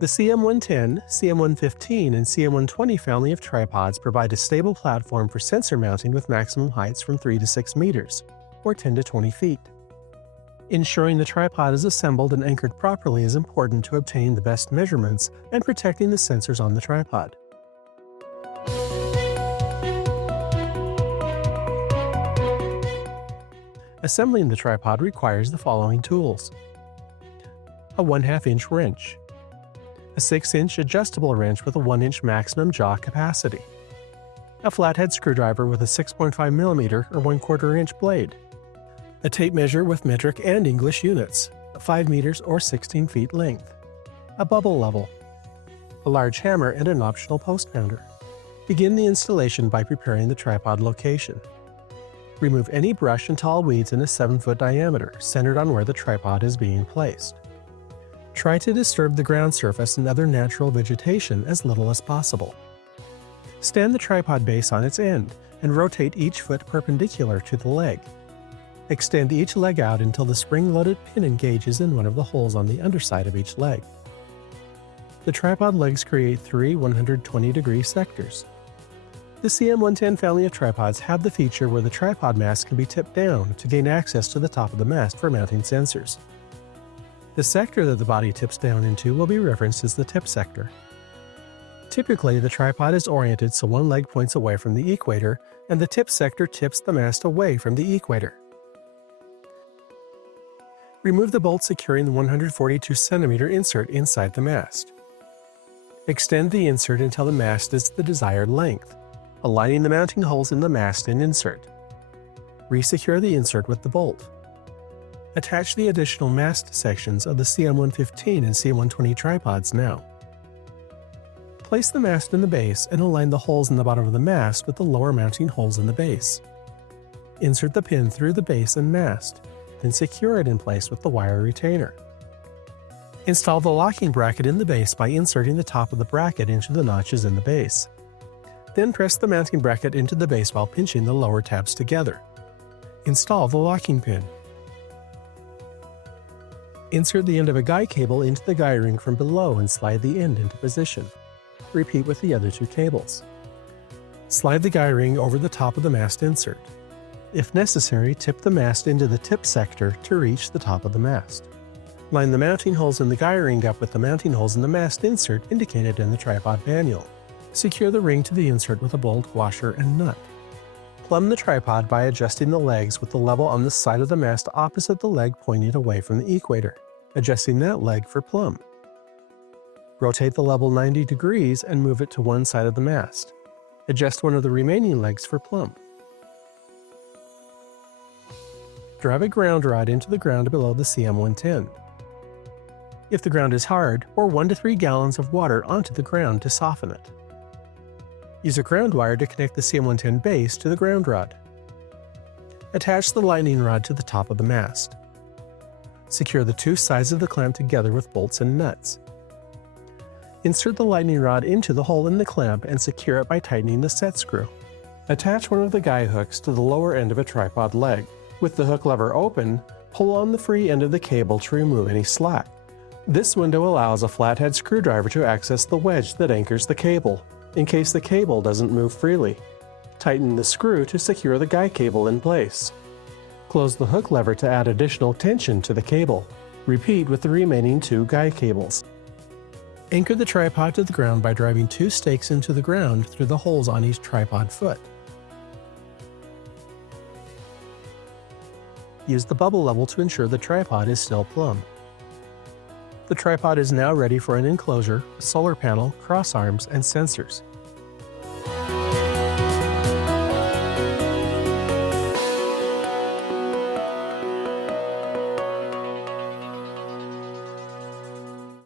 The CM110, CM115, and CM120 family of tripods provide a stable platform for sensor mounting with maximum heights from 3 to 6 meters, or 10 to 20 feet. Ensuring the tripod is assembled and anchored properly is important to obtain the best measurements and protecting the sensors on the tripod. Assembling the tripod requires the following tools: a 1/2 inch wrench, a 6-inch adjustable wrench with a 1-inch maximum jaw capacity, a flathead screwdriver with a 6.5mm or 1/4 inch blade, a tape measure with metric and English units, 5 meters or 16 feet length, a bubble level, a large hammer, and an optional post pounder. Begin the installation by preparing the tripod location. Remove any brush and tall weeds in a 7-foot diameter, centered on where the tripod is being placed. Try to disturb the ground surface and other natural vegetation as little as possible. Stand the tripod base on its end and rotate each foot perpendicular to the leg. Extend each leg out until the spring-loaded pin engages in one of the holes on the underside of each leg. The tripod legs create 3 120-degree sectors. The CM110 family of tripods have the feature where the tripod mast can be tipped down to gain access to the top of the mast for mounting sensors. The sector that the body tips down into will be referenced as the tip sector. Typically, the tripod is oriented so one leg points away from the equator, and the tip sector tips the mast away from the equator. Remove the bolt securing the 142cm insert inside the mast. Extend the insert until the mast is the desired length, aligning the mounting holes in the mast and insert. Resecure the insert with the bolt. Attach the additional mast sections of the CM115 and CM120 tripods now. Place the mast in the base and align the holes in the bottom of the mast with the lower mounting holes in the base. Insert the pin through the base and mast, then secure it in place with the wire retainer. Install the locking bracket in the base by inserting the top of the bracket into the notches in the base. Then press the mounting bracket into the base while pinching the lower tabs together. Install the locking pin. Insert the end of a guy cable into the guy ring from below and slide the end into position. Repeat with the other 2 cables. Slide the guy ring over the top of the mast insert. If necessary, tip the mast into the tip sector to reach the top of the mast. Line the mounting holes in the guy ring up with the mounting holes in the mast insert indicated in the tripod manual. Secure the ring to the insert with a bolt, washer, and nut. Plumb the tripod by adjusting the legs with the level on the side of the mast opposite the leg pointing away from the equator, adjusting that leg for plumb. Rotate the level 90 degrees and move it to one side of the mast. Adjust one of the remaining legs for plumb. Drive a ground rod into the ground below the CM110. If the ground is hard, pour 1 to 3 gallons of water onto the ground to soften it. Use a ground wire to connect the CM110 base to the ground rod. Attach the lightning rod to the top of the mast. Secure the 2 sides of the clamp together with bolts and nuts. Insert the lightning rod into the hole in the clamp and secure it by tightening the set screw. Attach one of the guy hooks to the lower end of a tripod leg. With the hook lever open, pull on the free end of the cable to remove any slack. This window allows a flathead screwdriver to access the wedge that anchors the cable, in case the cable doesn't move freely. Tighten the screw to secure the guy cable in place. Close the hook lever to add additional tension to the cable. Repeat with the remaining 2 guy cables. Anchor the tripod to the ground by driving 2 stakes into the ground through the holes on each tripod foot. Use the bubble level to ensure the tripod is still plumb. The tripod is now ready for an enclosure, solar panel, cross arms, and sensors.